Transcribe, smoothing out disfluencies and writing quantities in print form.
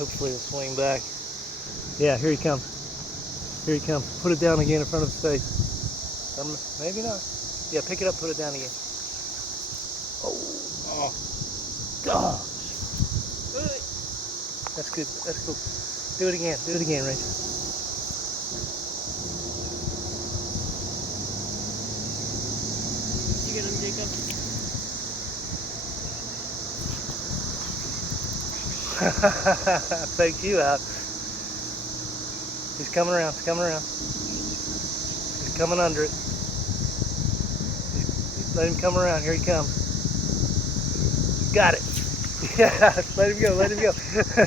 Hopefully it'll swing back. Yeah, here he comes. Here he comes. Put it down again in front of his face. Or maybe not. Yeah, pick it up, put it down again. Oh, gosh. That's good. That's cool. Do it again. Do it again, Rachel. You get him, Jacob? Faked you out. He's coming around. He's coming around. He's coming under it. Let him come around. Here he comes. Got it. Yeah, let him go. Let him go.